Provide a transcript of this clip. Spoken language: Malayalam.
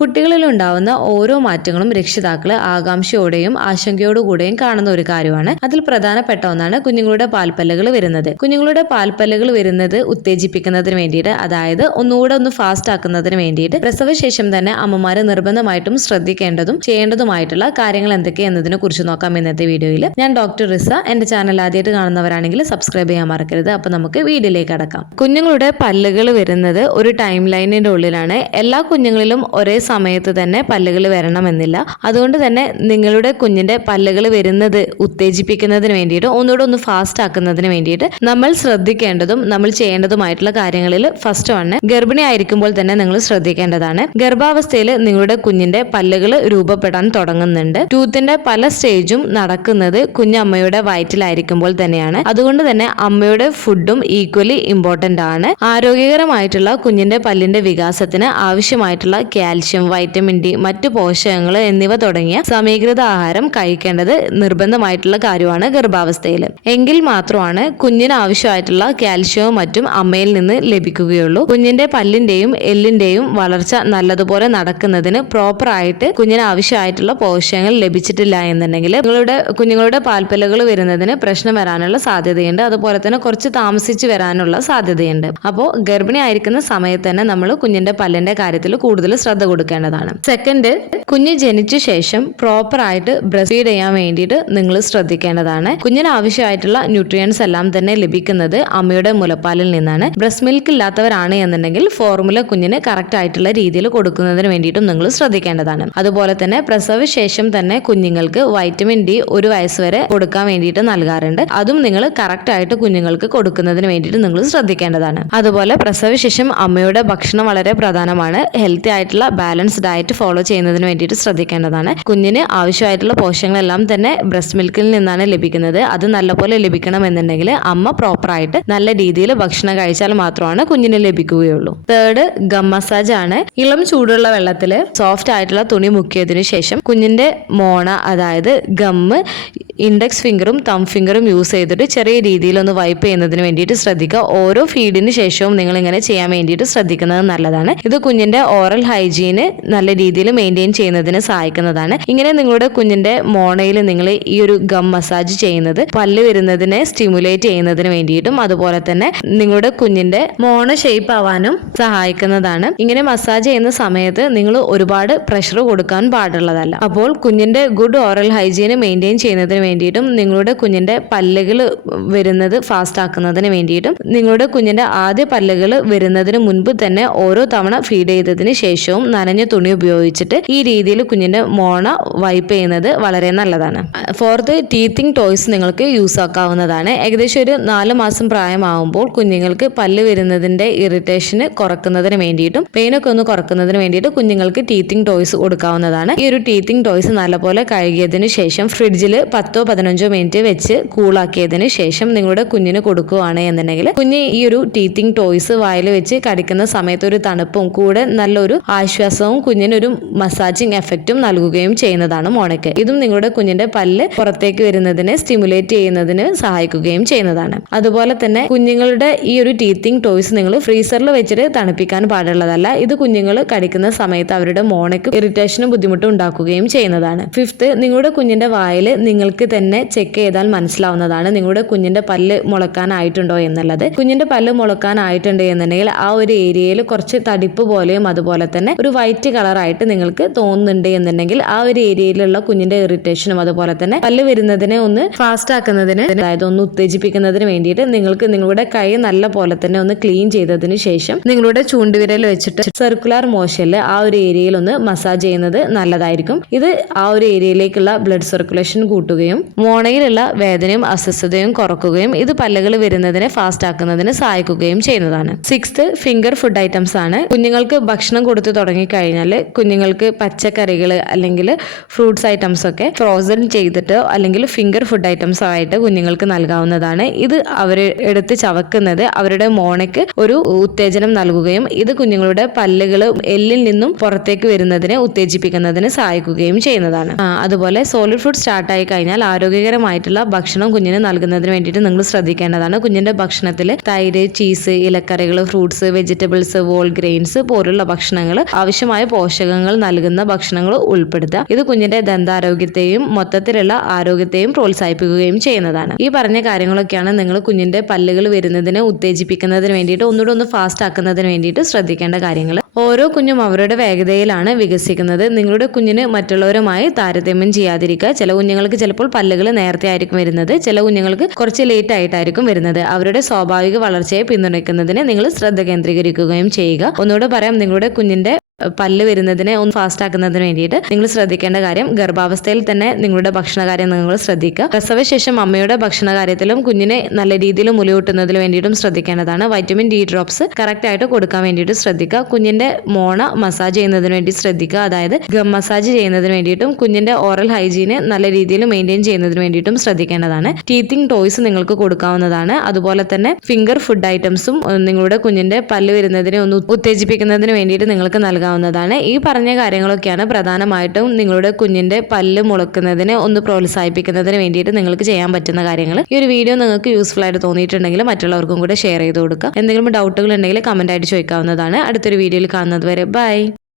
കുട്ടികളിൽ ഉണ്ടാവുന്ന ഓരോ മാറ്റങ്ങളും രക്ഷിതാക്കൾ ആകാംക്ഷയോടെയും ആശങ്കയോടുകൂടെയും കാണുന്ന ഒരു കാര്യമാണ്. അതിൽ പ്രധാനപ്പെട്ട ഒന്നാണ് കുഞ്ഞുങ്ങളുടെ പാൽപ്പല്ലുകൾ വരുന്നത്. കുഞ്ഞുങ്ങളുടെ പാൽപ്പല്ലുകൾ വരുന്നത് ഉത്തേജിപ്പിക്കുന്നതിന് വേണ്ടിയിട്ട്, അതായത് ഒന്നുകൂടെ ഫാസ്റ്റ് ആക്കുന്നതിന് വേണ്ടിയിട്ട് പ്രസവശേഷം തന്നെ അമ്മമാര് നിർബന്ധമായിട്ടും ശ്രദ്ധിക്കേണ്ടതും ചെയ്യേണ്ടതുമായിട്ടുള്ള കാര്യങ്ങൾ എന്തൊക്കെയെന്നതിനെ കുറിച്ച് നോക്കാം ഇന്നത്തെ വീഡിയോയിൽ. ഞാൻ ഡോക്ടർ റിസ. എന്റെ ചാനൽ ആദ്യമായിട്ട് കാണുന്നവരാണെങ്കിൽ സബ്സ്ക്രൈബ് ചെയ്യാൻ മറക്കരുത്. അപ്പൊ നമുക്ക് വീഡിയോയിലേക്ക് കടക്കാം. കുഞ്ഞുങ്ങളുടെ പല്ലുകൾ വരുന്നത് ഒരു ടൈം ലൈനിന്റെ ഉള്ളിലാണ്. എല്ലാ കുഞ്ഞുങ്ങളിലും ഒരേ സമയത്ത് തന്നെ പല്ലുകൾ വരണമെന്നില്ല. അതുകൊണ്ട് തന്നെ നിങ്ങളുടെ കുഞ്ഞിന്റെ പല്ലുകൾ വരുന്നത് ഉത്തേജിപ്പിക്കുന്നതിന് വേണ്ടിയിട്ട്, ഒന്നുകൂടെ ഫാസ്റ്റ് ആക്കുന്നതിന് വേണ്ടിയിട്ട് നമ്മൾ ശ്രദ്ധിക്കേണ്ടതും നമ്മൾ ചെയ്യേണ്ടതുമായിട്ടുള്ള കാര്യങ്ങളിൽ ഫസ്റ്റ് വണ് ഗർഭിണി ആയിരിക്കുമ്പോൾ തന്നെ നിങ്ങൾ ശ്രദ്ധിക്കേണ്ടതാണ്. ഗർഭാവസ്ഥയിൽ നിങ്ങളുടെ കുഞ്ഞിന്റെ പല്ലുകൾ രൂപപ്പെടാൻ തുടങ്ങുന്നുണ്ട്. ടൂത്തിന്റെ പല സ്റ്റേജും നടക്കുന്നത് കുഞ്ഞമ്മയുടെ വയറ്റിലായിരിക്കുമ്പോൾ തന്നെയാണ്. അതുകൊണ്ട് തന്നെ അമ്മയുടെ ഫുഡും ഈക്വലി ഇമ്പോർട്ടന്റ് ആണ്. ആരോഗ്യകരമായിട്ടുള്ള കുഞ്ഞിന്റെ പല്ലിന്റെ വികാസത്തിന് ആവശ്യമായിട്ടുള്ള കാൽഷ്യം, വൈറ്റമിൻ ഡി, മറ്റു പോഷകങ്ങൾ എന്നിവ തുടങ്ങിയ സമീകൃത ആഹാരം കഴിക്കേണ്ടത് നിർബന്ധമായിട്ടുള്ള കാര്യമാണ് ഗർഭാവസ്ഥയിൽ. എങ്കിൽ മാത്രമാണ് കുഞ്ഞിന് ആവശ്യമായിട്ടുള്ള കാൽഷ്യവും മറ്റും അമ്മയിൽ നിന്ന് ലഭിക്കുകയുള്ളൂ. കുഞ്ഞിന്റെ പല്ലിന്റെയും എല്ലിന്റെയും വളർച്ച നല്ലതുപോലെ നടക്കുന്നതിന് പ്രോപ്പർ ആയിട്ട് കുഞ്ഞിന് ആവശ്യമായിട്ടുള്ള പോഷകങ്ങൾ ലഭിച്ചിട്ടില്ല എന്നുണ്ടെങ്കിൽ കുഞ്ഞുങ്ങളുടെ പാൽപ്പല്ലുകൾ വരുന്നതിന് പ്രശ്നം വരാനുള്ള സാധ്യതയുണ്ട്. അതുപോലെ തന്നെ കുറച്ച് താമസിച്ച് വരാനുള്ള സാധ്യതയുണ്ട്. അപ്പോൾ ഗർഭിണി ആയിരിക്കുന്ന സമയത്ത് തന്നെ നമ്മൾ കുഞ്ഞിന്റെ പല്ലിന്റെ കാര്യത്തിൽ കൂടുതൽ ശ്രദ്ധ കൊടുക്കേണ്ടതാണ്. സെക്കൻഡ്, കുഞ്ഞ് ജനിച്ച ശേഷം പ്രോപ്പർ ആയിട്ട് ബ്രസ്റ്റ് ഫീഡ് ചെയ്യാൻ വേണ്ടിയിട്ട് നിങ്ങൾ ശ്രദ്ധിക്കേണ്ടതാണ്. കുഞ്ഞിന് ആവശ്യമായിട്ടുള്ള ന്യൂട്രിയൻസ് എല്ലാം തന്നെ ലഭിക്കുന്നത് അമ്മയുടെ മുലപ്പാലിൽ നിന്നാണ്. ബ്രസ്റ്റ് മിൽക്ക് ഇല്ലാത്തവരാണ് എന്നുണ്ടെങ്കിൽ ഫോർമുല കുഞ്ഞിന് കറക്റ്റ് ആയിട്ടുള്ള രീതിയിൽ കൊടുക്കുന്നതിന് വേണ്ടിയിട്ടും നിങ്ങൾ ശ്രദ്ധിക്കേണ്ടതാണ്. അതുപോലെ തന്നെ പ്രസവ ശേഷം തന്നെ കുഞ്ഞുങ്ങൾക്ക് വൈറ്റമിൻ ഡി 1 വയസ്സ് വരെ കൊടുക്കാൻ വേണ്ടിയിട്ട് നൽകാറുണ്ട്. അതും നിങ്ങൾ കറക്റ്റ് ആയിട്ട് കുഞ്ഞുങ്ങൾക്ക് കൊടുക്കുന്നതിന് വേണ്ടിയിട്ട് നിങ്ങൾ ശ്രദ്ധിക്കേണ്ടതാണ്. അതുപോലെ പ്രസവ ശേഷം അമ്മയുടെ ഭക്ഷണം വളരെ പ്രധാനമാണ്. ഹെൽത്തി ആയിട്ടുള്ള ബാലൻസ് ഡയറ്റ് ഫോളോ ചെയ്യുന്നതിന് വേണ്ടിയിട്ട് ശ്രദ്ധിക്കേണ്ടതാണ്. കുഞ്ഞിന് ആവശ്യമായിട്ടുള്ള പോഷകങ്ങളെല്ലാം തന്നെ ബ്രസ്റ്റ് മിൽക്കിൽ നിന്നാണ് ലഭിക്കുന്നത്. അത് നല്ലപോലെ ലഭിക്കണമെന്നുണ്ടെങ്കിൽ അമ്മ പ്രോപ്പർ ആയിട്ട് നല്ല രീതിയിൽ ഭക്ഷണം കഴിച്ചാൽ മാത്രമാണ് കുഞ്ഞിന് ലഭിക്കുകയുള്ളൂ. തേർഡ്, ഗം മസാജ് ആണ്. ഇളം ചൂടുള്ള വെള്ളത്തിൽ സോഫ്റ്റ് ആയിട്ടുള്ള തുണി മുക്കിയതിനു ശേഷം കുഞ്ഞിന്റെ മോണ, അതായത് ഗമ്മ്, ഇൻഡെക്സ് ഫിംഗറും തം ഫിംഗറും യൂസ് ചെയ്തിട്ട് ചെറിയ രീതിയിൽ വൈപ്പ് ചെയ്യുന്നതിന് വേണ്ടിയിട്ട് ശ്രദ്ധിക്കുക. ഓരോ ഫീഡിന് ശേഷവും നിങ്ങൾ ഇങ്ങനെ ചെയ്യാൻ വേണ്ടിയിട്ട് ശ്രദ്ധിക്കുന്നത് നല്ലതാണ്. ഇത് കുഞ്ഞിന്റെ ഓറൽ ഹൈജീന് നല്ല രീതിയിൽ മെയിൻറ്റെയിൻ ചെയ്യുന്നതിന് സഹായിക്കുന്നതാണ്. ഇങ്ങനെ നിങ്ങളുടെ കുഞ്ഞിന്റെ മോണയിൽ നിങ്ങൾ ഈ ഒരു ഗം മസാജ് ചെയ്യുന്നത് പല്ല് വരുന്നതിനെ സ്റ്റിമുലേറ്റ് ചെയ്യുന്നതിന് വേണ്ടിയിട്ടും അതുപോലെ തന്നെ നിങ്ങളുടെ കുഞ്ഞിന്റെ മോണ ഷേപ്പ് ആവാനും സഹായിക്കുന്നതാണ്. ഇങ്ങനെ മസാജ് ചെയ്യുന്ന സമയത്ത് നിങ്ങൾ ഒരുപാട് പ്രഷർ കൊടുക്കാൻ പാടുള്ളതല്ല. അപ്പോൾ കുഞ്ഞിന്റെ ഗുഡ് ഓറൽ ഹൈജീന് മെയിൻറ്റെയിൻ ചെയ്യുന്നതിന് വേണ്ടിയിട്ടും നിങ്ങളുടെ കുഞ്ഞിന്റെ പല്ലുകൾ വരുന്നത് ഫാസ്റ്റ് ആക്കുന്നതിന് വേണ്ടിയിട്ടും നിങ്ങളുടെ കുഞ്ഞിന്റെ ആദ്യ പല്ലുകൾ വരുന്നതിന് മുൻപ് തന്നെ ഓരോ തവണ ഫീഡ് ചെയ്തതിന് ശേഷവും നനഞ്ഞ തുണി ഉപയോഗിച്ചിട്ട് ഈ രീതിയിൽ കുഞ്ഞിന്റെ മോണ വൈപ്പ് ചെയ്യുന്നത് വളരെ നല്ലതാണ്. ഫോർത്ത്, ടീത്തിങ് ടോയ്സ് നിങ്ങൾക്ക് യൂസ് ആക്കാവുന്നതാണ്. ഏകദേശം ഒരു 4 മാസം പ്രായമാകുമ്പോൾ കുഞ്ഞുങ്ങൾക്ക് പല്ല് വരുന്നതിന്റെ ഇറിറ്റേഷന് കുറക്കുന്നതിന് വേണ്ടിയിട്ടും പെയിനൊക്കെ കുറക്കുന്നതിന് വേണ്ടിയിട്ട് കുഞ്ഞുങ്ങൾക്ക് ടീത്തിങ് ടോയ്സ് കൊടുക്കാവുന്നതാണ്. ഈ ഒരു ടീത്തിങ് ടോയ്സ് നല്ലപോലെ കഴുകിയതിന് ശേഷം ഫ്രിഡ്ജിൽ 10-15 മിനിറ്റ് വെച്ച് കൂളാക്കിയതിന് ശേഷം നിങ്ങളുടെ കുഞ്ഞിന് കൊടുക്കുകയാണ് എന്നുണ്ടെങ്കിൽ കുഞ്ഞ് ഈ ഒരു ടീത്തിങ് ടോയ്സ് വായിൽ വെച്ച് കടിക്കുന്ന സമയത്ത് ഒരു തണുപ്പും കൂടെ നല്ലൊരു ആശ്വാസവും കുഞ്ഞിനൊരു മസാജിങ് എഫക്റ്റും നൽകുകയും ചെയ്യുന്നതാണ് മോണയ്ക്ക്. ഇതും നിങ്ങളുടെ കുഞ്ഞിന്റെ പല്ല് പുറത്തേക്ക് വരുന്നതിനെ സ്റ്റിമുലേറ്റ് ചെയ്യുന്നതിന് സഹായിക്കുകയും ചെയ്യുന്നതാണ്. അതുപോലെ തന്നെ കുഞ്ഞുങ്ങളുടെ ഈ ഒരു ടീത്തിങ് ടോയ്സ് നിങ്ങൾ ഫ്രീസറിൽ വെച്ചിട്ട് തണുപ്പിക്കാൻ പാടുള്ളതല്ല. ഇത് കുഞ്ഞുങ്ങൾ കടിക്കുന്ന സമയത്ത് അവരുടെ മോണയ്ക്ക് ഇറിറ്റേഷനും ബുദ്ധിമുട്ടും ഉണ്ടാക്കുകയും ചെയ്യുന്നതാണ്. ഫിഫ്ത്ത്, നിങ്ങളുടെ കുഞ്ഞിന്റെ വായിൽ നിങ്ങൾക്ക് തന്നെ ചെക്ക് ചെയ്താൽ മനസ്സിലാവുന്നതാണ് നിങ്ങളുടെ കുഞ്ഞിന്റെ പല്ല് മുളക്കാനായിട്ടുണ്ടോ എന്നുള്ളത്. കുഞ്ഞിന്റെ പല്ല് മുളക്കാനായിട്ടുണ്ട് എന്നുണ്ടെങ്കിൽ ആ ഒരു ഏരിയയിൽ കുറച്ച് തടിപ്പ് പോലെയും അതുപോലെ തന്നെ ഒരു വൈറ്റ് കളറായിട്ട് നിങ്ങൾക്ക് തോന്നുന്നുണ്ട് എന്നുണ്ടെങ്കിൽ ആ ഒരു ഏരിയയിലുള്ള കുഞ്ഞിന്റെ ഇറിറ്റേഷനും അതുപോലെ തന്നെ പല്ല് വരുന്നതിനെ ഫാസ്റ്റ് ആക്കുന്നതിന്, അതായത് ഉത്തേജിപ്പിക്കുന്നതിന് വേണ്ടിയിട്ട് നിങ്ങൾക്ക് നിങ്ങളുടെ കൈ നല്ല പോലെ തന്നെ ക്ലീൻ ചെയ്തതിന് ശേഷം നിങ്ങളുടെ ചൂണ്ടുവിരൽ വെച്ചിട്ട് സർക്കുലർ മോഷനിൽ ആ ഒരു ഏരിയയിൽ മസാജ് ചെയ്യുന്നത് നല്ലതായിരിക്കും. ഇത് ആ ഒരു ഏരിയയിലേക്കുള്ള ബ്ലഡ് സർക്കുലേഷൻ കൂട്ടുകയും മോണയിലുള്ള വേദനയും അസ്വസ്ഥതയും കുറക്കുകയും ഇത് പല്ലുകൾ വരുന്നതിനെ ഫാസ്റ്റ് ആക്കുന്നതിന് സഹായിക്കുകയും ചെയ്യുന്നതാണ്. സിക്സ്ത്, ഫിംഗർ ഫുഡ് ഐറ്റംസ് ആണ്. കുഞ്ഞുങ്ങൾക്ക് ഭക്ഷണം കൊടുത്തു തുടങ്ങിക്കഴിഞ്ഞാൽ കുഞ്ഞുങ്ങൾക്ക് പച്ചക്കറികൾ അല്ലെങ്കിൽ ഫ്രൂട്ട്സ് ഐറ്റംസ് ഒക്കെ ഫ്രോസൺ ചെയ്തിട്ട് അല്ലെങ്കിൽ ഫിംഗർ ഫുഡ് ഐറ്റംസ് ആയിട്ട് കുഞ്ഞുങ്ങൾക്ക് നൽകാവുന്നതാണ്. ഇത് അവർ എടുത്ത് ചവക്കുന്നത് അവരുടെ മോണയ്ക്ക് ഒരു ഉത്തേജനം നൽകുകയും ഇത് കുഞ്ഞുങ്ങളുടെ പല്ലുകൾ എല്ലിൽ നിന്നും പുറത്തേക്ക് വരുന്നതിനെ ഉത്തേജിപ്പിക്കുന്നതിന് സഹായിക്കുകയും ചെയ്യുന്നതാണ്. അതുപോലെ സോളിഡ് ഫുഡ് സ്റ്റാർട്ടായി കഴിഞ്ഞാൽ ആരോഗ്യകരമായിട്ടുള്ള ഭക്ഷണം കുഞ്ഞിന് നൽകുന്നതിന് വേണ്ടിയിട്ട് നിങ്ങൾ ശ്രദ്ധിക്കേണ്ടതാണ്. കുഞ്ഞിന്റെ ഭക്ഷണത്തിൽ തൈര്, ചീസ്, ഇലക്കറികൾ, ഫ്രൂട്ട്സ്, വെജിറ്റബിൾസ്, വോൾ ഗ്രെയിൻസ് പോലുള്ള ഭക്ഷണങ്ങൾ, ആവശ്യമായ പോഷകങ്ങൾ നൽകുന്ന ഭക്ഷണങ്ങൾ ഉൾപ്പെടുത്തുക. ഇത് കുഞ്ഞിന്റെ ദന്താരോഗ്യത്തെയും മൊത്തത്തിലുള്ള ആരോഗ്യത്തെയും പ്രോത്സാഹിപ്പിക്കുകയും ചെയ്യുന്നതാണ്. ഈ പറഞ്ഞ കാര്യങ്ങളൊക്കെയാണ് നിങ്ങൾ കുഞ്ഞിന്റെ പല്ലുകൾ വരുന്നതിനെ ഉത്തേജിപ്പിക്കുന്നതിന് വേണ്ടിയിട്ട് ഒന്നുകൂടെ ഒന്ന് ഫാസ്റ്റ് ആക്കുന്നതിന് വേണ്ടിയിട്ട് ശ്രദ്ധിക്കേണ്ട കാര്യങ്ങൾ. ഓരോ കുഞ്ഞും അവരുടെ വേഗതയിലാണ് വികസിക്കുന്നത്. നിങ്ങളുടെ കുഞ്ഞിന് മറ്റുള്ളവരുമായി താരതമ്യം ചെയ്യാതിരിക്കുക. ചില കുഞ്ഞുങ്ങൾക്ക് ചിലപ്പോൾ പല്ലുകൾ നേരത്തെ ആയിരിക്കും വരുന്നത്, ചില കുഞ്ഞുങ്ങൾക്ക് കുറച്ച് ലേറ്റ് ആയിട്ടായിരിക്കും വരുന്നത്. അവരുടെ സ്വാഭാവിക വളർച്ചയെ പിന്തുണയ്ക്കുന്നതിന് നിങ്ങൾ ശ്രദ്ധ കേന്ദ്രീകരിക്കുകയും ചെയ്യുക. ഒന്നുകൂടെ പറയാം, നിങ്ങളുടെ കുഞ്ഞിന്റെ പല്ല് വരുന്നതിനെ ഒന്ന് ഫാസ്റ്റ് ആക്കുന്നതിന് വേണ്ടിയിട്ട് നിങ്ങൾ ശ്രദ്ധിക്കേണ്ട കാര്യം, ഗർഭാവസ്ഥയിൽ തന്നെ നിങ്ങളുടെ ഭക്ഷണകാര്യം നിങ്ങൾ ശ്രദ്ധിക്കുക. പ്രസവശേഷം അമ്മയുടെ ഭക്ഷണകാര്യത്തിലും കുഞ്ഞിനെ നല്ല രീതിയിൽ മുലയൂട്ടുന്നതിന് വേണ്ടിയിട്ടും ശ്രദ്ധിക്കേണ്ടതാണ്. വൈറ്റമിൻ ഡി ഡ്രോപ്സ് കറക്റ്റ് ആയിട്ട് കൊടുക്കാൻ വേണ്ടിയിട്ട് ശ്രദ്ധിക്കുക. കുഞ്ഞിന്റെ മോണ മസാജ് ചെയ്യുന്നതിന് വേണ്ടി ശ്രദ്ധിക്കുക. അതായത് ഗം മസാജ് ചെയ്യുന്നതിന് വേണ്ടിയിട്ടും കുഞ്ഞിന്റെ ഓറൽ ഹൈജീന് നല്ല രീതിയിൽ മെയിൻറ്റെയിൻ ചെയ്യുന്നതിന് വേണ്ടിയിട്ടും ശ്രദ്ധിക്കേണ്ടതാണ്. ടീത്തിങ് ടോയ്സ് നിങ്ങൾക്ക് കൊടുക്കാവുന്നതാണ്. അതുപോലെ തന്നെ ഫിംഗർ ഫുഡ് ഐറ്റംസും നിങ്ങളുടെ കുഞ്ഞിന്റെ പല്ല് വരുന്നതിനെ ഒന്ന് ഉത്തേജിപ്പിക്കുന്നതിന് വേണ്ടിയിട്ട് നിങ്ങൾക്ക് നൽകാവുന്നതാണ്. ഈ പറഞ്ഞ കാര്യങ്ങളൊക്കെയാണ് പ്രധാനമായിട്ടും നിങ്ങളുടെ കുഞ്ഞിന്റെ പല്ല് മുളക്കുന്നതിനെ ഒന്ന് പ്രോത്സാഹിപ്പിക്കുന്നതിന് വേണ്ടിയിട്ട് നിങ്ങൾക്ക് ചെയ്യാൻ പറ്റുന്ന കാര്യങ്ങൾ. ഈ ഒരു വീഡിയോ നിങ്ങൾക്ക് യൂസ്ഫുൾ ആയിട്ട് തോന്നിയിട്ടുണ്ടെങ്കിൽ മറ്റുള്ളവർക്കും കൂടെ ഷെയർ ചെയ്ത് കൊടുക്കുക. എന്തെങ്കിലും ഡൗട്ടുകൾ ഉണ്ടെങ്കിൽ കമന്റ് ആയിട്ട് ചോദിക്കാവുന്നതാണ്. അടുത്തൊരു വീഡിയോയിൽ കാണുന്നത് വരെ ബൈ.